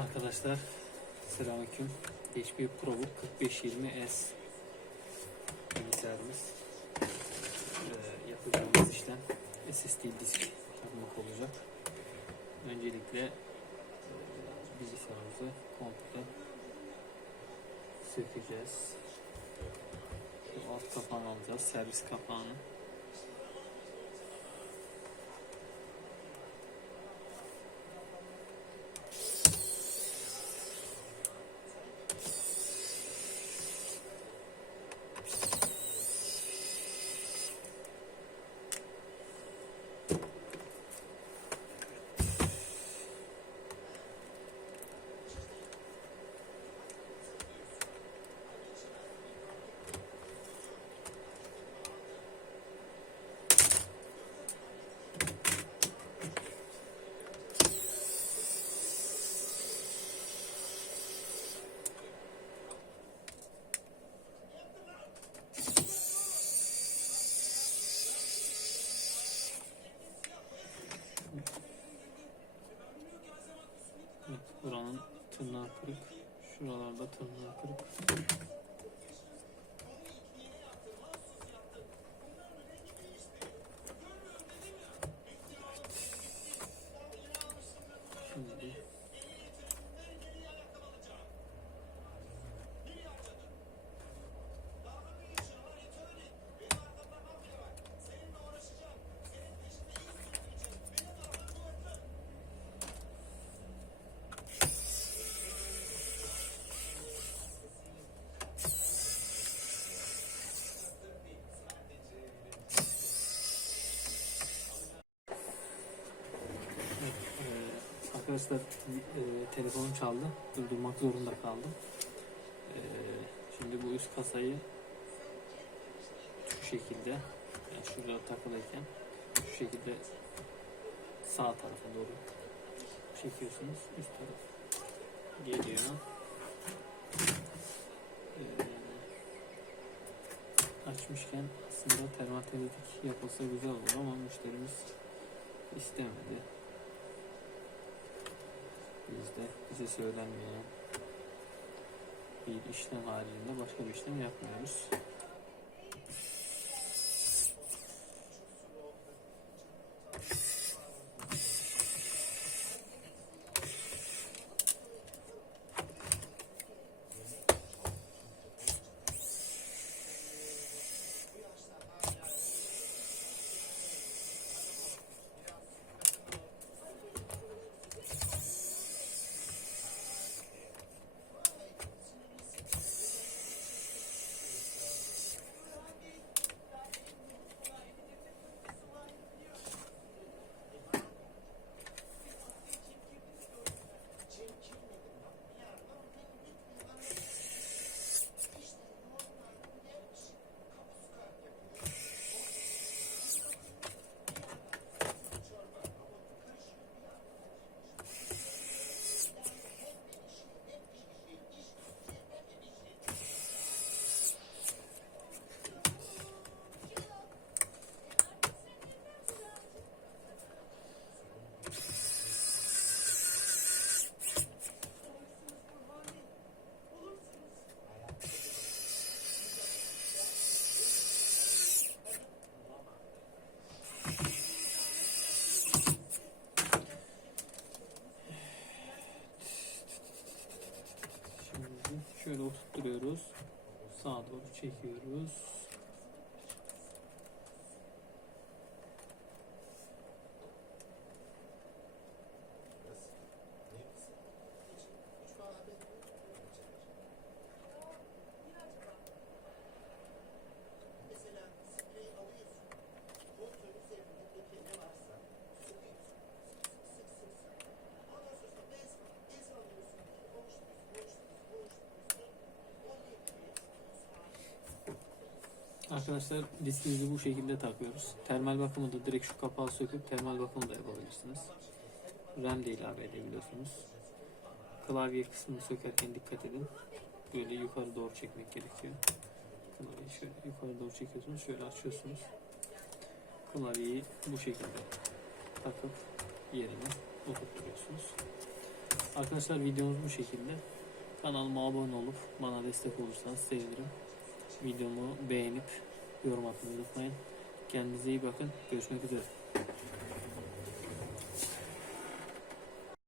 Arkadaşlar selamünaleyküm. HP ProBook 4520S bilgisayarımız. Yapacağımız işlem SSD disk takmak olacak. Öncelikle bilgisayarımızı komple sökeceğiz. Şu alt kapağını alacağız, servis kapağını. Evet, buranın tırnağı kırık. Şuralarda tırnağı kırık. Şimdi arkadaşlar telefonum çaldı. Durdurmak zorunda kaldım. Şimdi bu üst kasayı şu şekilde, yani şurada takılıyken şu şekilde sağ tarafa doğru çekiyorsunuz. Üst taraf geliyor. Açmışken aslında termal temizlik yapılsa güzel olur ama müşterimiz istemedi. Bize söylenmeyen bir işlem haricinde başka bir işlem yapmıyoruz. Şöyle oturtuyoruz. Sağa doğru çekiyoruz. Arkadaşlar diskimizi bu şekilde takıyoruz. Termal bakımı da direkt şu kapağı söküp termal bakımı da yapabilirsiniz. RAM de ilave edebiliyorsunuz. Klavye kısmını sökerken dikkat edin. Böyle yukarı doğru çekmek gerekiyor. Klavyeyi şöyle yukarı doğru çekiyorsunuz. Şöyle açıyorsunuz. Klavyeyi bu şekilde takıp yerine oturtuyorsunuz. Arkadaşlar videomuz bu şekilde. Kanalıma abone olup bana destek olursanız sevinirim. Videomu beğenip yorum atmayı unutmayın. Kendinize iyi bakın. Görüşmek üzere.